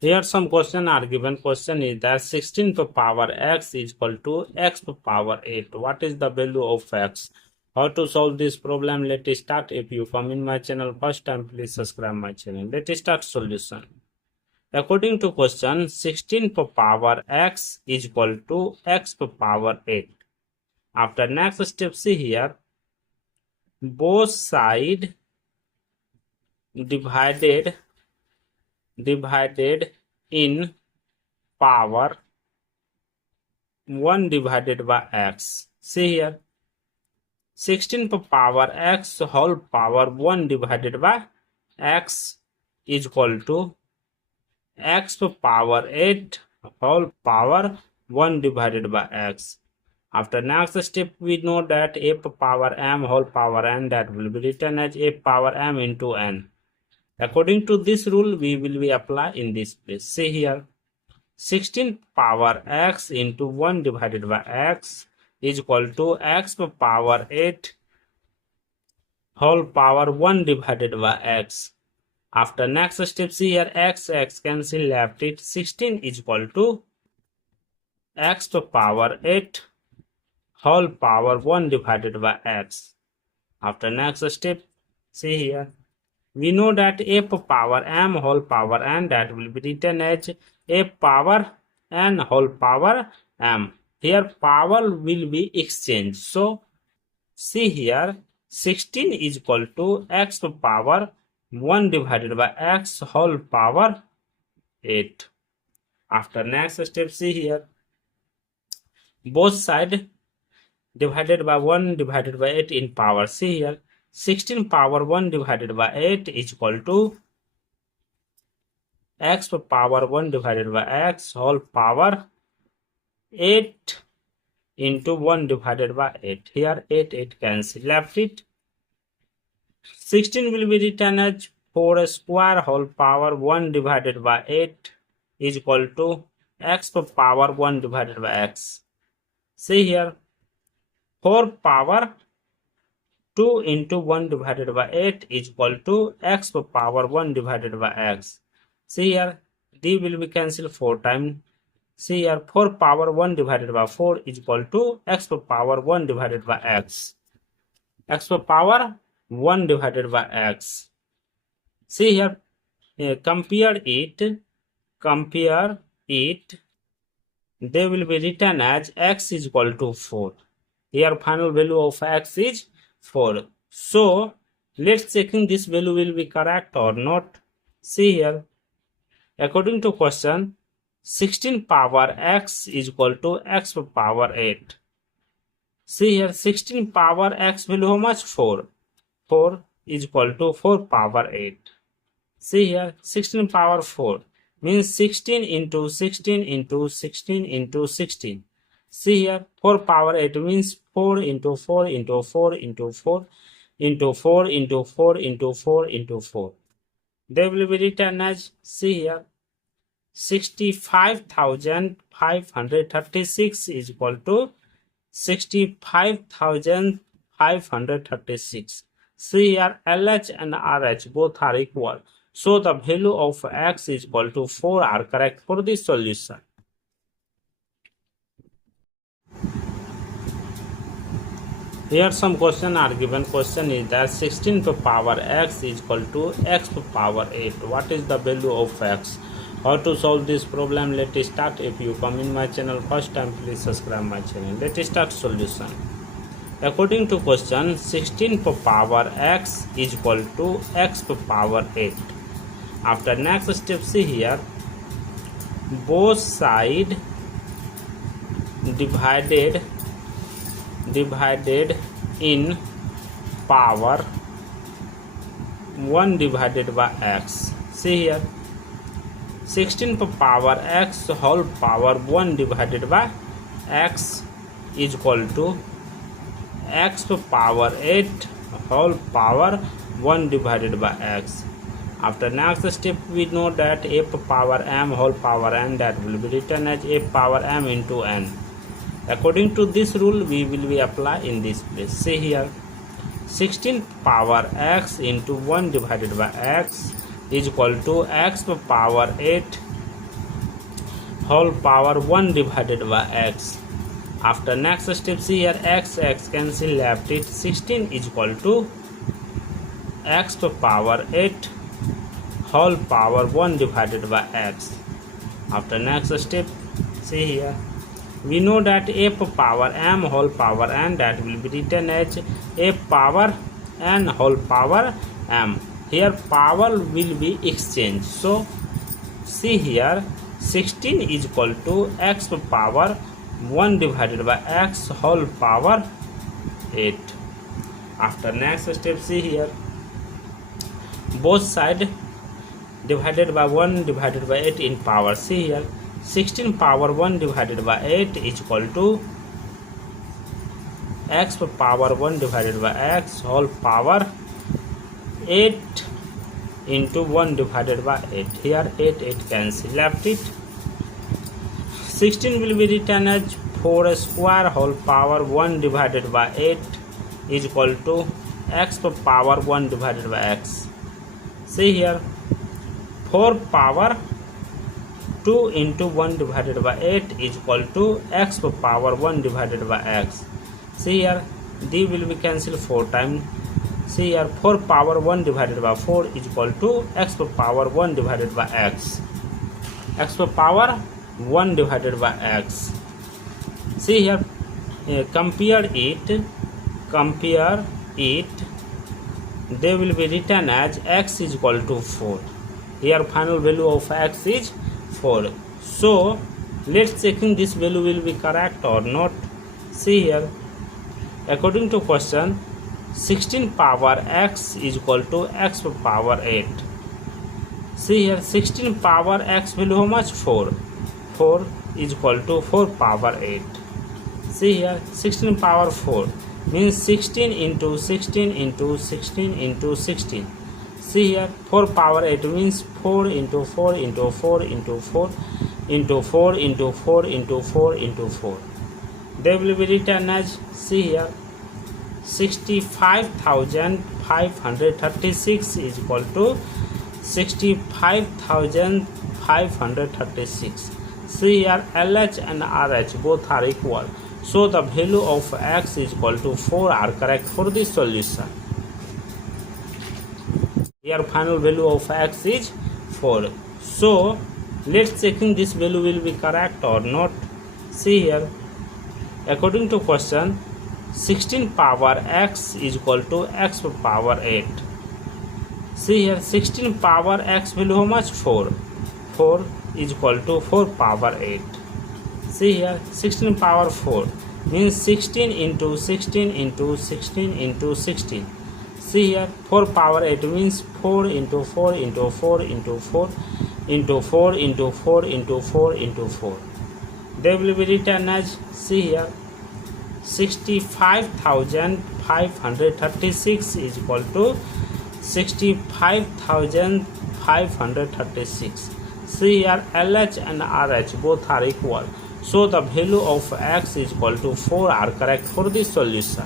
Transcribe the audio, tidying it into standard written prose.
Here some question are given. Question is that 16 to power x is equal to x to power 8. What is the value of x? How to solve this problem? Let's start. If you come in my channel first time, please subscribe my channel. Let's start solution. According to question, 16 to power x is equal to x to power 8. After next step, see here, both side divided in power 1 divided by x. See here, 16 to power x whole power 1 divided by x is equal to x to power 8 whole power 1 divided by x. After next step, we know that a power m whole power n, that will be written as a power m into n. According to this rule, we will be apply in this place. See here, 16 power x into 1 divided by x is equal to x to power 8 whole power 1 divided by x. After next step, see here, x cancel, left it. 16 is equal to x to power 8 whole power 1 divided by x. After next step, see here, we know that a power m whole power n, that will be written as a power n whole power m. Here power will be exchanged. So see here, 16 is equal to x to power 1 divided by x whole power 8. After next step, see here, both side divided by 1 divided by 8 in power. See here, 16 power 1 divided by 8 is equal to x to power 1 divided by x whole power 8 into 1 divided by 8. Here 8 cancel, left it. 16 will be written as 4 square whole power 1 divided by 8 is equal to x to power 1 divided by x. See here, 4 power 2 into 1 divided by 8 is equal to x to power 1 divided by x. See here, d will be cancelled 4 times. See here, 4 power 1 divided by 4 is equal to x to power 1 divided by x. X to power 1 divided by x. See here, compare it. They will be written as x is equal to 4. Here final value of x is 4. So let's checking this value will be correct or not. See here, according to question, 16 power x is equal to x to power 8. See here, 16 power x value how much? 4. 4 is equal to 4 power 8. See here, 16 power 4 means 16 into 16 into 16 into 16. See here, 4 power 8 means 4 into 4 into 4 into 4 into 4 into 4 into 4 into 4. They will be written as, see here, 65,536 is equal to 65,536. See here, LH and RH both are equal. So the value of x is equal to 4 are correct for this solution. Here some question are given. Question is that 16 to power x is equal to x to power 8. What is the value of x? How to solve this problem? Let's start. If you come in my channel first time, please subscribe my channel. Let's start solution. According to question, 16 to power x is equal to x to power 8. After next step, see here, both side divided in power 1 divided by x. See here, 16 to power x whole power 1 divided by x is equal to x to power 8 whole power 1 divided by x. After next step, we know that a power m whole power n, that will be written as a power m into n. According to this rule, we will be apply in this place. See here, 16 power x into 1 divided by x is equal to x to power 8 whole power 1 divided by x. After next step, see here, x cancel, left it. 16 is equal to x to power 8 whole power 1 divided by x. After next step, see here, we know that f power m whole power n, that will be written as f power n whole power m. Here power will be exchanged. So see here, 16 is equal to x power 1 divided by x whole power 8. After next step, see here, both side divided by 1 divided by 8 in power. See here, 16 power 1 divided by 8 is equal to x power 1 divided by x whole power 8 into 1 divided by 8. Here 8 cancel, left it. 16 will be written as 4 square whole power 1 divided by 8 is equal to x power 1 divided by x. See here, 4 power 2 into 1 divided by 8 is equal to x power 1 divided by x. See here, d will be cancelled 4 times. See here, 4 power 1 divided by 4 is equal to x power 1 divided by x. X power 1 divided by x. See here, compare it. They will be written as x is equal to 4. Here final value of x is 4. So let's checking this value will be correct or not. See here, according to question, 16 power x is equal to x power 8. See here, 16 power x value how much? 4. 4 is equal to 4 power 8. See here, 16 power 4 means 16 into 16 into 16 into 16. See here, 4 power 8 means 4 into 4 into 4 into 4 into 4 into 4 into 4 into 4. They will be written as, see here, 65,536 is equal to 65,536. See here, LH and RH both are equal. So the value of x is equal to 4 are correct for this solution. Here final value of x is 4. So let's checking this value will be correct or not. See here, according to question, 16 power x is equal to x power 8. See here, 16 power x value how much? 4. 4 is equal to 4 power 8. See here, 16 power 4 means 16 into 16 into 16 into 16. See here, 4 power 8 means 4 into 4 into 4 into 4 into 4 into 4 into 4 into 4. They will be written as, see here, 65,536 is equal to 65,536. See here, LH and RH both are equal. So the value of x is equal to 4 are correct for this solution.